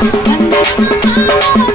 Thank oh, you.